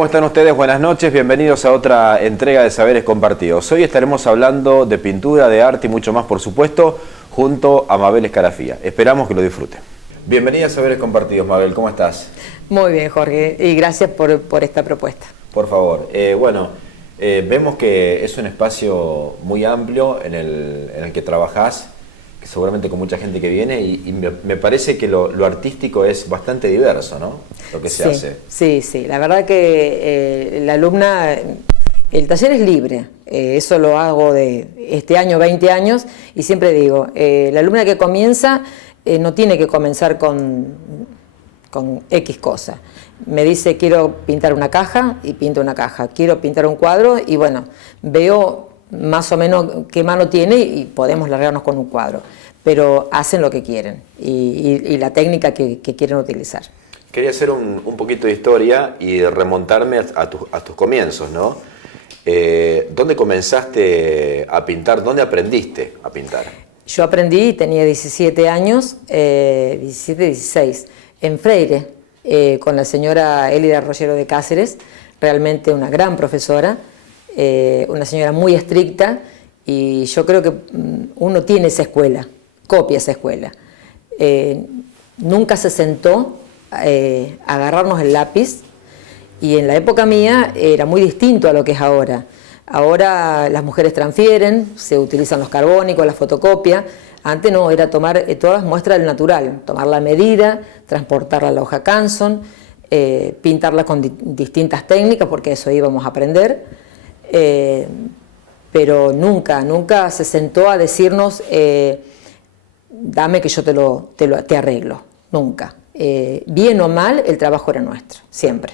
¿Cómo están ustedes? Buenas noches, bienvenidos a otra entrega de Saberes Compartidos. Hoy estaremos hablando de pintura, de arte y mucho más, por supuesto, junto a Mabel Escarafía. Esperamos que lo disfruten. Bienvenida a Saberes Compartidos, Mabel, ¿cómo estás? Muy bien, Jorge, y gracias por esta propuesta. Por favor. Vemos que es un espacio muy amplio en el que trabajás, que seguramente con mucha gente que viene, y me parece que lo artístico es bastante diverso, ¿no? Lo que se hace. Sí, la verdad que la alumna, el taller es libre, eso lo hago de este año, 20 años, y siempre digo, la alumna que comienza no tiene que comenzar con X cosa. Me dice, quiero pintar una caja, y pinto una caja, quiero pintar un cuadro, y bueno, veo más o menos qué mano tiene y podemos largarnos con un cuadro, pero hacen lo que quieren y la técnica que quieren utilizar. Quería hacer un poquito de historia y remontarme a tus comienzos, ¿no? ¿Dónde comenzaste a pintar? ¿Dónde aprendiste a pintar? Yo aprendí, tenía 17 años, 16, en Freire, con la señora Elida Rollero de Cáceres, realmente una gran profesora, una señora muy estricta, y yo creo que uno tiene esa escuela, copia esa escuela. Nunca se sentó a agarrarnos el lápiz, y en la época mía era muy distinto a lo que es ahora. Ahora las mujeres transfieren, se utilizan los carbónicos, la fotocopia. Antes no, era tomar todas muestras del natural, tomar la medida, transportarla a la hoja Canson, pintarla con distintas técnicas, porque eso íbamos a aprender. Pero nunca se sentó a decirnos, dame que yo te arreglo, nunca. Bien o mal, el trabajo era nuestro, siempre.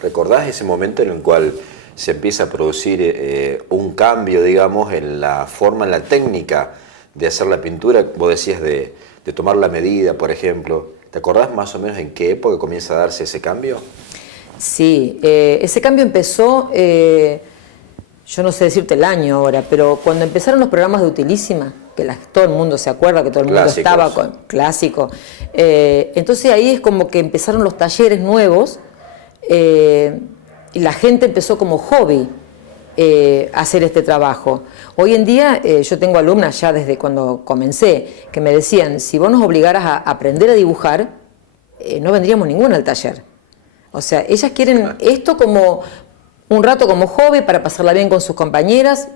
¿Recordás ese momento en el cual se empieza a producir un cambio, digamos, en la forma, en la técnica de hacer la pintura? Vos decías de tomar la medida, por ejemplo. ¿Te acordás más o menos en qué época comienza a darse ese cambio? Sí, ese cambio empezó, yo no sé decirte el año ahora, pero cuando empezaron los programas de Utilísima, que todo el mundo se acuerda, que todo el mundo estaba con clásico, entonces ahí es como que empezaron los talleres nuevos, y la gente empezó como hobby a hacer este trabajo. Hoy en día yo tengo alumnas ya desde cuando comencé que me decían, si vos nos obligaras a aprender a dibujar, no vendríamos ninguna al taller. O sea, ellas quieren esto como un rato como hobby para pasarla bien con sus compañeras,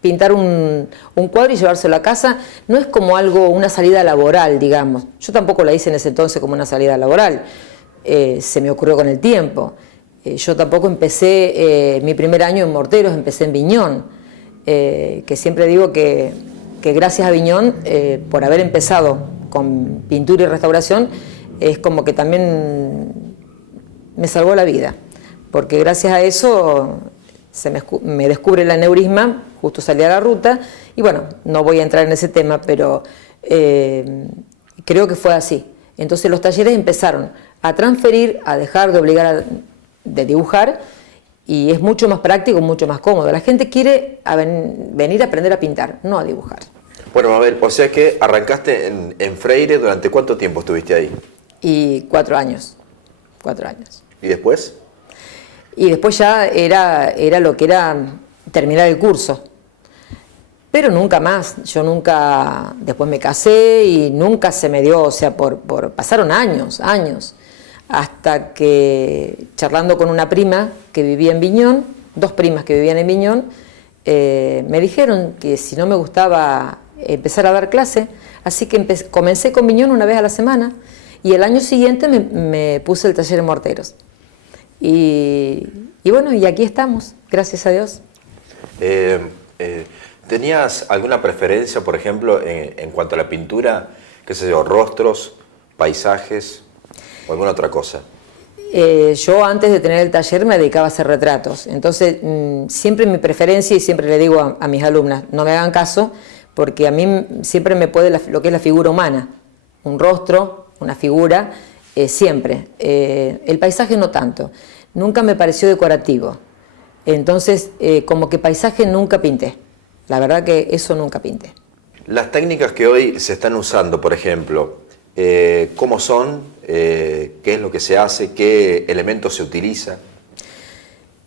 pintar un cuadro y llevárselo a casa. No es como algo, una salida laboral, digamos. Yo tampoco la hice en ese entonces como una salida laboral. Se me ocurrió con el tiempo. Yo tampoco empecé, mi primer año en Morteros, empecé en Viñón, que siempre digo que gracias a Viñón, por haber empezado con pintura y restauración, es como que también me salvó la vida, porque gracias a eso me descubre el aneurisma, justo salí a la ruta, y bueno, no voy a entrar en ese tema, pero creo que fue así. Entonces los talleres empezaron a transferir, a dejar de obligar de dibujar, y es mucho más práctico, mucho más cómodo. La gente quiere venir a aprender a pintar, no a dibujar. Bueno, a ver, o sea que arrancaste en Freire, ¿durante cuánto tiempo estuviste ahí? Y 4 años. ¿Y después? Y después ya era lo que era terminar el curso. Pero nunca más, yo nunca, después me casé y nunca se me dio, o sea, pasaron años, hasta que charlando con una prima que vivía en Viñón, 2 primas que vivían en Viñón, me dijeron que si no me gustaba empezar a dar clase, así que comencé con Viñón una vez a la semana, y el año siguiente me puse el taller en Morteros. Y bueno, y aquí estamos, gracias a Dios. ¿Tenías alguna preferencia, por ejemplo, en cuanto a la pintura? ¿Qué sé yo, rostros, paisajes o alguna otra cosa? Yo antes de tener el taller me dedicaba a hacer retratos, entonces siempre mi preferencia, y siempre le digo a mis alumnas, no me hagan caso, porque a mí siempre me puede lo que es la figura humana, un rostro, una figura, siempre. El paisaje no tanto, nunca me pareció decorativo, entonces como que paisaje nunca pinté, la verdad que eso nunca pinté. Las técnicas que hoy se están usando, por ejemplo, ¿cómo son? ¿Qué es lo que se hace? ¿Qué elementos se utiliza?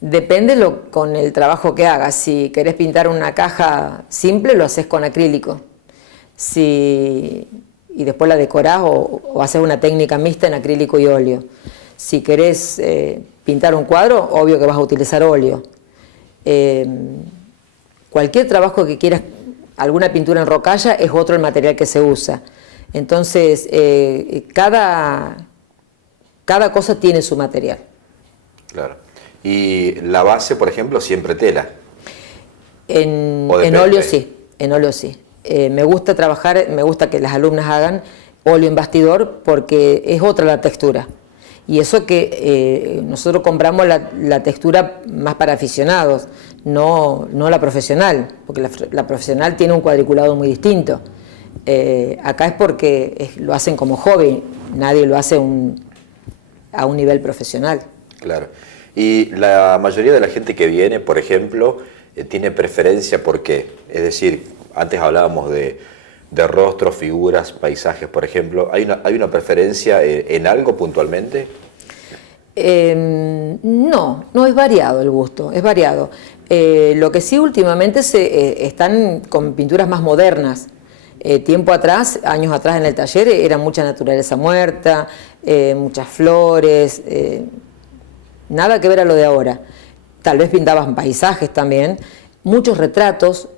Depende con el trabajo que hagas. Si querés pintar una caja simple, lo haces con acrílico. Y después la decorás o haces una técnica mixta en acrílico y óleo. Si querés pintar un cuadro, obvio que vas a utilizar óleo. Cualquier trabajo que quieras, alguna pintura en rocalla, es otro el material que se usa. Entonces, cada cosa tiene su material. Claro. Y la base, por ejemplo, siempre tela. En óleo sí, en óleo sí. Me gusta trabajar, me gusta que las alumnas hagan óleo en bastidor porque es otra la textura. Y eso que nosotros compramos la textura más para aficionados, no la profesional, porque la profesional tiene un cuadriculado muy distinto. Acá es porque lo hacen como hobby, nadie lo hace a un nivel profesional. Claro. Y la mayoría de la gente que viene, por ejemplo, tiene preferencia por qué. Es decir, antes hablábamos de rostros, figuras, paisajes, por ejemplo. ¿Hay una preferencia en algo puntualmente? No es variado el gusto, es variado. Lo que sí últimamente están con pinturas más modernas. Tiempo atrás, años atrás en el taller, era mucha naturaleza muerta, muchas flores, nada que ver a lo de ahora. Tal vez pintaban paisajes también, muchos retratos.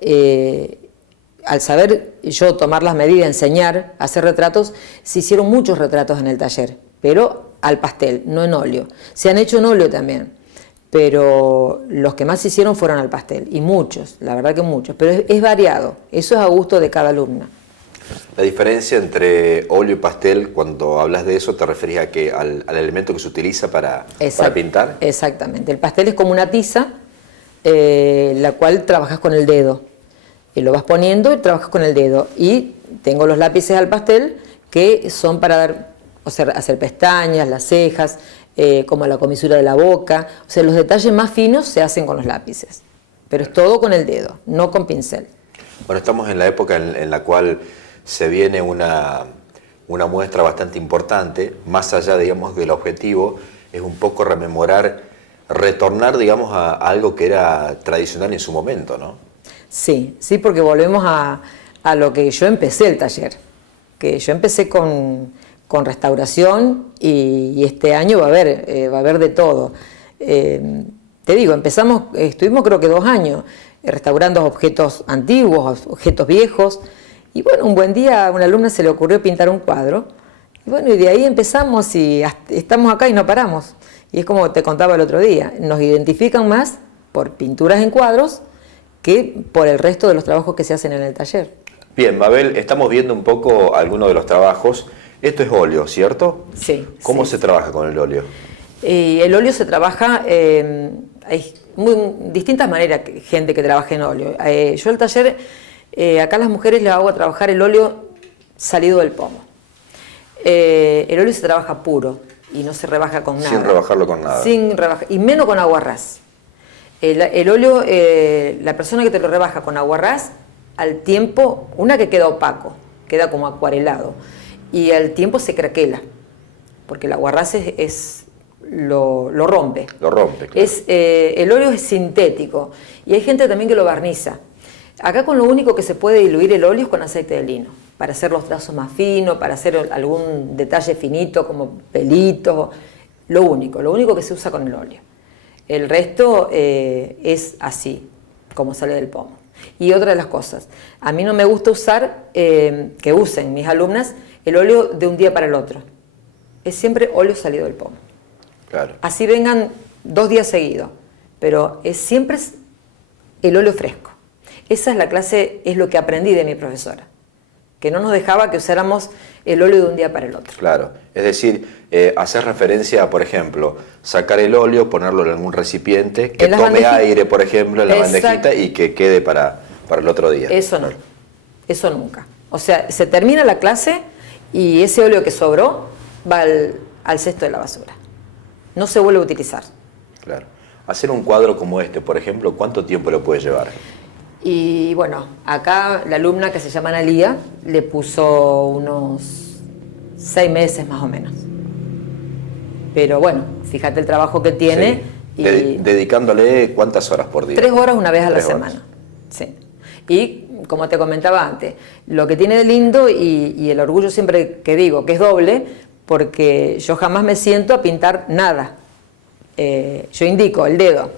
Al saber yo tomar las medidas, enseñar, hacer retratos, se hicieron muchos retratos en el taller, pero al pastel, no en óleo. Se han hecho en óleo también, pero los que más se hicieron fueron al pastel, y muchos, la verdad que muchos, pero es variado, eso es a gusto de cada alumna. La diferencia entre óleo y pastel, cuando hablas de eso, ¿te referís a que al elemento que se utiliza para pintar? Exactamente, el pastel es como una tiza, la cual trabajas con el dedo. Y lo vas poniendo y trabajas con el dedo. Y tengo los lápices al pastel que son para hacer pestañas, las cejas, como la comisura de la boca. O sea, los detalles más finos se hacen con los lápices. Pero es todo con el dedo, no con pincel. Bueno, estamos en la época en la cual se viene una muestra bastante importante. Más allá, digamos, del objetivo, es un poco retornar, digamos, a algo que era tradicional en su momento, ¿no? Sí, porque volvemos a lo que yo empecé el taller, que yo empecé con restauración y este año va a haber de todo. Te digo, estuvimos creo que 2 años restaurando objetos antiguos, objetos viejos, y bueno, un buen día a una alumna se le ocurrió pintar un cuadro, y bueno, y de ahí empezamos y estamos acá y no paramos. Y es como te contaba el otro día, nos identifican más por pinturas en cuadros que por el resto de los trabajos que se hacen en el taller. Bien, Mabel, estamos viendo un poco algunos de los trabajos. Esto es óleo, ¿cierto? Sí. ¿Cómo se trabaja con el óleo? El óleo se trabaja, hay distintas maneras, gente que trabaja en óleo. Yo el taller, acá a las mujeres les hago a trabajar el óleo salido del pomo. El óleo se trabaja puro y no se rebaja con nada. Sin rebajarlo con nada. Sin rebajar, y menos con agua ras. El óleo, la persona que te lo rebaja con aguarrás, al tiempo, una que queda opaco, queda como acuarelado, y al tiempo se craquela, porque el aguarrás lo rompe. Lo rompe, claro. El óleo es sintético, y hay gente también que lo barniza. Acá con lo único que se puede diluir el óleo es con aceite de lino, para hacer los trazos más finos, para hacer algún detalle finito como pelitos, lo único que se usa con el óleo. El resto es así, como sale del pomo. Y otra de las cosas, a mí no me gusta usar, que usen mis alumnas, el óleo de un día para el otro. Es siempre óleo salido del pomo. Claro. Así vengan 2 días seguidos, pero siempre es el óleo fresco. Esa es la clase, es lo que aprendí de mi profesora, que no nos dejaba que usáramos el óleo de un día para el otro. Claro, es decir, hacer referencia a, por ejemplo, sacar el óleo, ponerlo en algún recipiente, que tome aire, por ejemplo, en la bandejita y que quede para el otro día. Eso no, eso nunca. O sea, se termina la clase y ese óleo que sobró va al cesto de la basura. No se vuelve a utilizar. Claro. Hacer un cuadro como este, por ejemplo, ¿cuánto tiempo lo puede llevar? Y bueno, acá la alumna que se llama Analía le puso unos 6 meses más o menos. Pero bueno, fíjate el trabajo que tiene, Dedicándole ¿cuántas horas por día? 3 horas una vez a la semana. Sí. Y como te comentaba antes, lo que tiene de lindo y el orgullo siempre que digo que es doble, porque yo jamás me siento a pintar nada. Yo indico el dedo,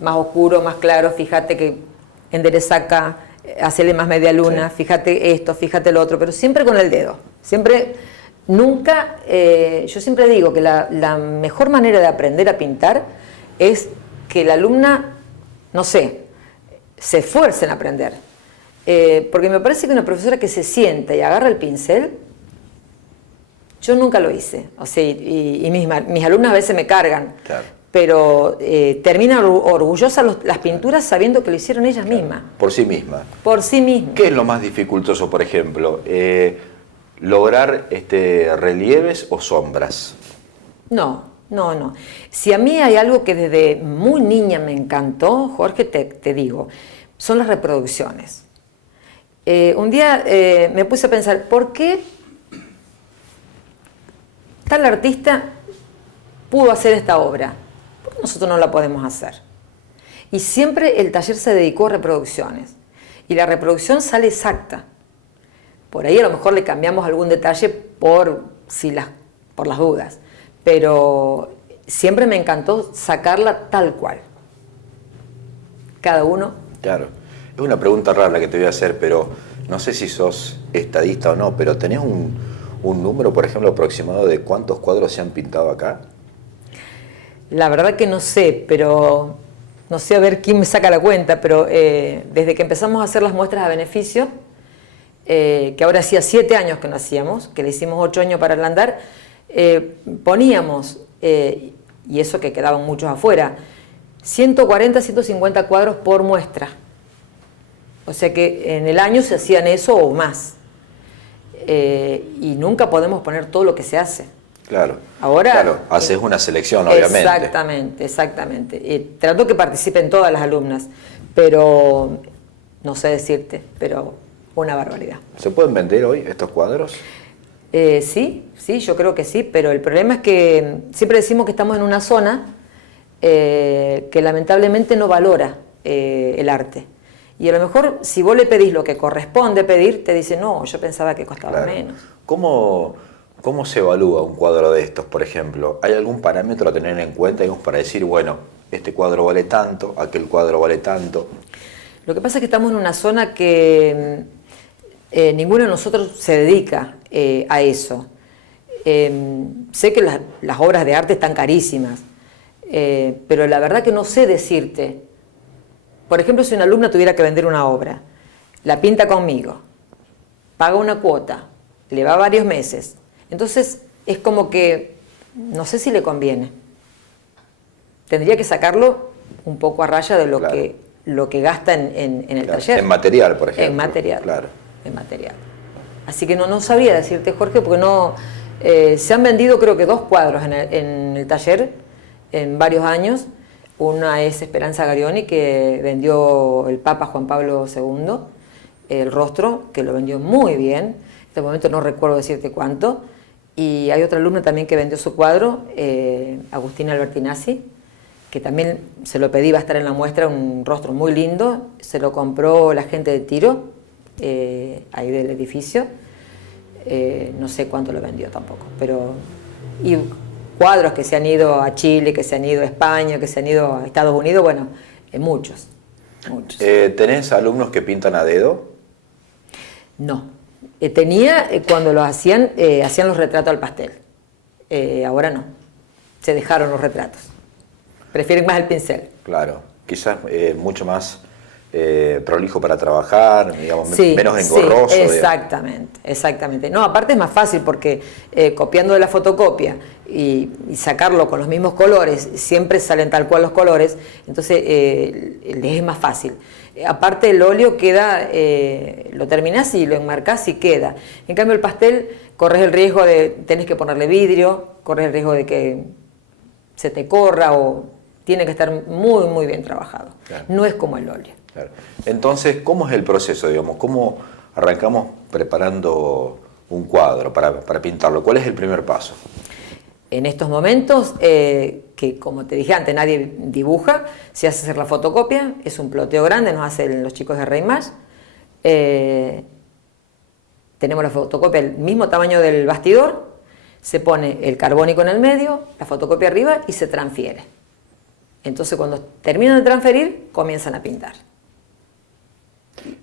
más oscuro, más claro, fíjate que endereza acá, hacele más media luna, sí. Fíjate esto, fíjate lo otro, pero siempre con el dedo. Siempre, nunca, yo siempre digo que la mejor manera de aprender a pintar es que la alumna, no sé, se esfuerce en aprender. Porque me parece que una profesora que se sienta y agarra el pincel, yo nunca lo hice. O sea, y mis alumnas a veces me cargan. Claro. Pero terminan orgullosas las pinturas sabiendo que lo hicieron ellas mismas. Por sí mismas. Por sí mismas. ¿Qué es lo más dificultoso, por ejemplo? ¿Lograr relieves o sombras? No. Si a mí hay algo que desde muy niña me encantó, Jorge, te digo, son las reproducciones. Un día me puse a pensar, ¿por qué tal artista pudo hacer esta obra? ¿Por qué nosotros no la podemos hacer? Y siempre el taller se dedicó a reproducciones. Y la reproducción sale exacta. Por ahí a lo mejor le cambiamos algún detalle por las dudas. Pero siempre me encantó sacarla tal cual. Cada uno. Claro. Es una pregunta rara la que te voy a hacer, pero no sé si sos estadista o no, pero ¿tenés un número, por ejemplo, aproximado de cuántos cuadros se han pintado acá? La verdad que no sé, pero no sé a ver quién me saca la cuenta, pero desde que empezamos a hacer las muestras a beneficio, que ahora hacía 7 años que no hacíamos, que le hicimos 8 años para el andar, poníamos, y eso que quedaban muchos afuera, 140, 150 cuadros por muestra. O sea que en el año se hacían eso o más. Y nunca podemos poner todo lo que se hace. Claro. Ahora, claro, haces una selección, obviamente. Exactamente. Trato que participen todas las alumnas, pero no sé decirte, pero una barbaridad. ¿Se pueden vender hoy estos cuadros? Sí, yo creo que sí, pero el problema es que siempre decimos que estamos en una zona que lamentablemente no valora el arte. Y a lo mejor si vos le pedís lo que corresponde pedir, te dice, no, yo pensaba que costaba menos. ¿Cómo se evalúa un cuadro de estos, por ejemplo? ¿Hay algún parámetro a tener en cuenta, digamos, para decir, bueno, este cuadro vale tanto, aquel cuadro vale tanto? Lo que pasa es que estamos en una zona que ninguno de nosotros se dedica a eso. Sé que las obras de arte están carísimas, pero la verdad que no sé decirte. Por ejemplo, si una alumna tuviera que vender una obra, la pinta conmigo, paga una cuota, le va varios meses, entonces es como que no sé si le conviene. Tendría que sacarlo un poco a raya de lo que gasta en el taller. En material, por ejemplo. En material. Claro. En material. Así que no sabría decirte, Jorge, porque no se han vendido creo que 2 cuadros en el taller en varios años. Una es Esperanza Garioni, que vendió el Papa Juan Pablo II, el rostro, que lo vendió muy bien. En este momento no recuerdo decirte cuánto. Y hay otra alumna también que vendió su cuadro, Agustina Albertinazzi, que también se lo pedí, va a estar en la muestra, un rostro muy lindo. Se lo compró la gente de Tiro, ahí del edificio. No sé cuánto lo vendió tampoco, pero... Y cuadros que se han ido a Chile, que se han ido a España, que se han ido a Estados Unidos, bueno, muchos. ¿Tenés alumnos que pintan a dedo? No. Tenía cuando los hacían los retratos al pastel. Ahora no. Se dejaron los retratos. Prefieren más el pincel. Claro. Quizás mucho más prolijo para trabajar, digamos, menos engorroso. Sí, exactamente. No, aparte es más fácil porque copiando de la fotocopia y sacarlo con los mismos colores, siempre salen tal cual los colores, entonces les es más fácil. Aparte el óleo queda, lo terminás y lo enmarcás y queda. En cambio el pastel corres el riesgo tenés que ponerle vidrio, corres el riesgo de que se te corra o tiene que estar muy, muy bien trabajado. Claro. No es como el óleo. Claro. Entonces, ¿cómo es el proceso, digamos? ¿Cómo arrancamos preparando un cuadro para pintarlo? ¿Cuál es el primer paso? en estos momentos, que como te dije antes, nadie dibuja, se hace hacer la fotocopia, es un ploteo grande, nos hacen los chicos de Reimage. Tenemos la fotocopia del mismo tamaño del bastidor, se pone el carbónico en el medio, la fotocopia arriba y se transfiere. Entonces cuando terminan de transferir, comienzan a pintar.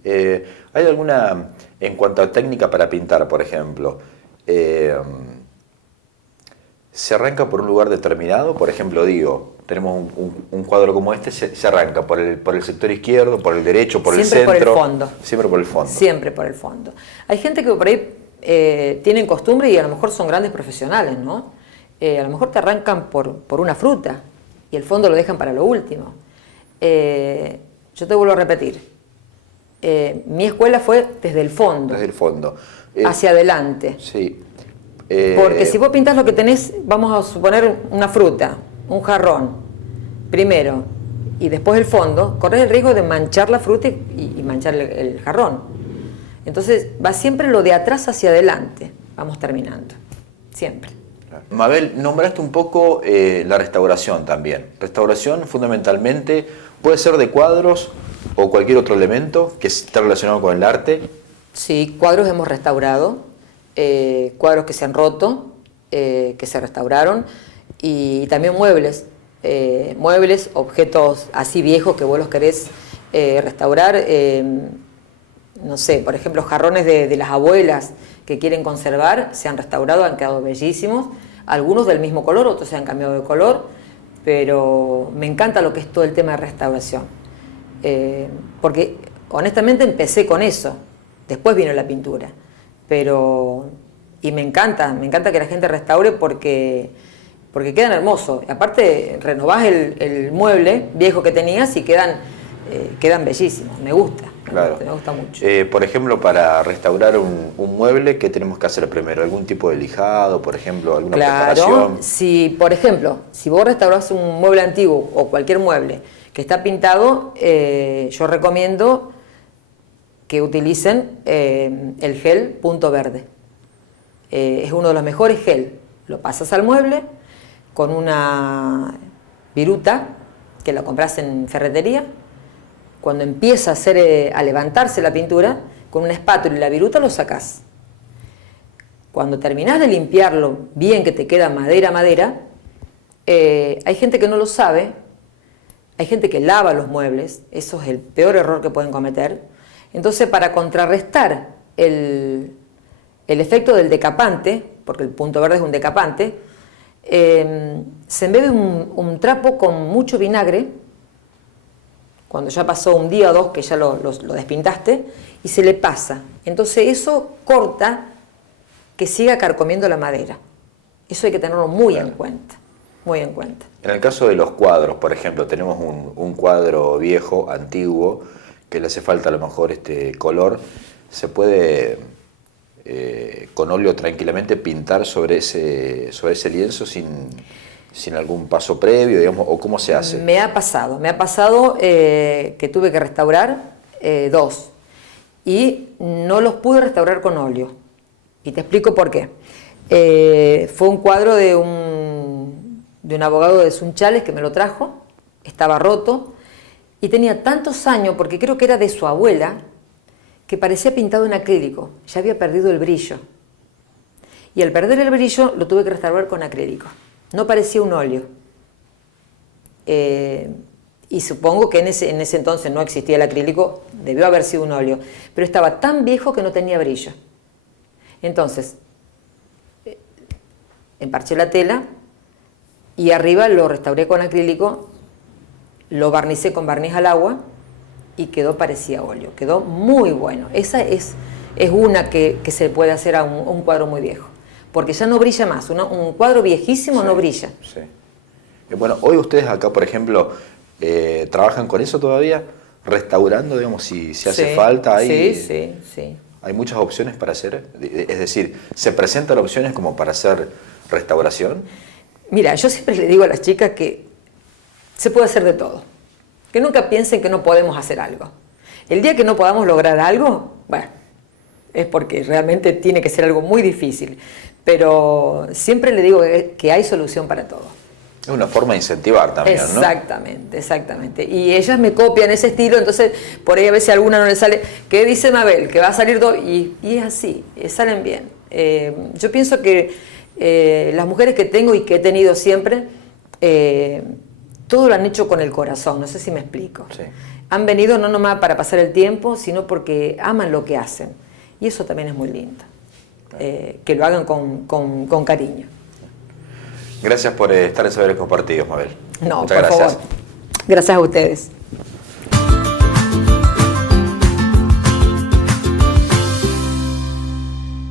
¿Hay alguna, en cuanto a técnica para pintar, por ejemplo, se arranca por un lugar determinado? Por ejemplo, digo, tenemos un cuadro como este, se arranca por el sector izquierdo, por el derecho, por siempre el centro. Siempre por el fondo. Siempre por el fondo. Siempre por el fondo. Hay gente que por ahí tienen costumbre y a lo mejor son grandes profesionales, ¿no? A lo mejor te arrancan por una fruta y el fondo lo dejan para lo último. Yo te vuelvo a repetir. Mi escuela fue desde el fondo. Desde el fondo. Hacia adelante. Sí. Porque si vos pintás lo que tenés, vamos a suponer una fruta, un jarrón, primero, y después el fondo, corres el riesgo de manchar la fruta y manchar el jarrón. Entonces va siempre lo de atrás hacia adelante, vamos terminando, siempre. Mabel, nombraste un poco la restauración también. Restauración fundamentalmente puede ser de cuadros o cualquier otro elemento que esté relacionado con el arte. Sí, cuadros hemos restaurado. Cuadros que se han roto, que se restauraron, y también muebles, objetos así viejos que vos los querés restaurar, no sé, por ejemplo, jarrones de las abuelas que quieren conservar, se han restaurado, han quedado bellísimos, algunos del mismo color, otros se han cambiado de color, pero me encanta lo que es todo el tema de restauración, porque honestamente empecé con eso, después vino la pintura. Y me encanta que la gente restaure porque quedan hermosos. Aparte, renovás el mueble viejo que tenías y quedan bellísimos. Me gusta, claro. Me gusta mucho. Por ejemplo, para restaurar un mueble, ¿qué tenemos que hacer primero? ¿Algún tipo de lijado, por ejemplo? ¿Alguna preparación? Si, por ejemplo, si vos restaurás un mueble antiguo o cualquier mueble que está pintado, yo recomiendo que utilicen el gel Punto Verde. Es uno de los mejores gel. Lo pasas al mueble con una viruta que la compras en ferretería. Cuando empieza a levantarse la pintura, con una espátula y la viruta lo sacás. Cuando terminás de limpiarlo bien, que te queda madera, hay gente que no lo sabe, hay gente que lava los muebles, eso es el peor error que pueden cometer. Entonces, para contrarrestar el efecto del decapante, porque el Punto Verde es un decapante, se embebe un trapo con mucho vinagre, cuando ya pasó un día o dos que ya lo despintaste, y se le pasa. Entonces eso corta que siga carcomiendo la madera. Eso hay que tenerlo muy en cuenta, muy en cuenta. En el caso de los cuadros, por ejemplo, tenemos un cuadro viejo, antiguo, que le hace falta a lo mejor este color, se puede con óleo tranquilamente pintar sobre ese lienzo sin algún paso previo, digamos, o cómo se hace. Me ha pasado que tuve que restaurar dos y no los pude restaurar con óleo, y te explico por qué. Fue un cuadro de un abogado de Sunchales que me lo trajo, estaba roto. Y tenía tantos años, porque creo que era de su abuela, que parecía pintado en acrílico. Ya había perdido el brillo. Y al perder el brillo, lo tuve que restaurar con acrílico. No parecía un óleo. Y supongo que en ese entonces no existía el acrílico, debió haber sido un óleo. Pero estaba tan viejo que no tenía brillo. Entonces, emparché la tela y arriba lo restauré con acrílico. Lo barnicé con barniz al agua y parecía óleo. Quedó muy bueno. Esa es una que se puede hacer a un cuadro muy viejo. Porque ya no brilla más. Un cuadro viejísimo no brilla. Sí. Bueno, hoy ustedes acá, por ejemplo, ¿trabajan con eso todavía? ¿Restaurando, digamos, si hace falta? Sí. ¿Hay muchas opciones para hacer? Es decir, ¿se presentan opciones como para hacer restauración? Mira, yo siempre le digo a las chicas que se puede hacer de todo. Que nunca piensen que no podemos hacer algo. El día que no podamos lograr algo, bueno, es porque realmente tiene que ser algo muy difícil. Pero siempre le digo que hay solución para todo. Es una forma de incentivar también, ¿no? Exactamente, exactamente. Y ellas me copian ese estilo, entonces por ahí a veces a alguna no le sale. ¿Qué dice Mabel? Que va a salir dos. Y es así, salen bien. Yo pienso que las mujeres que tengo y que he tenido siempre, todo lo han hecho con el corazón, no sé si me explico. Sí. Han venido no nomás para pasar el tiempo, sino porque aman lo que hacen. Y eso también es muy lindo. Que lo hagan con cariño. Gracias por estar en Saberes Compartidos, Mabel. No, muchas por gracias. favor. Gracias a ustedes.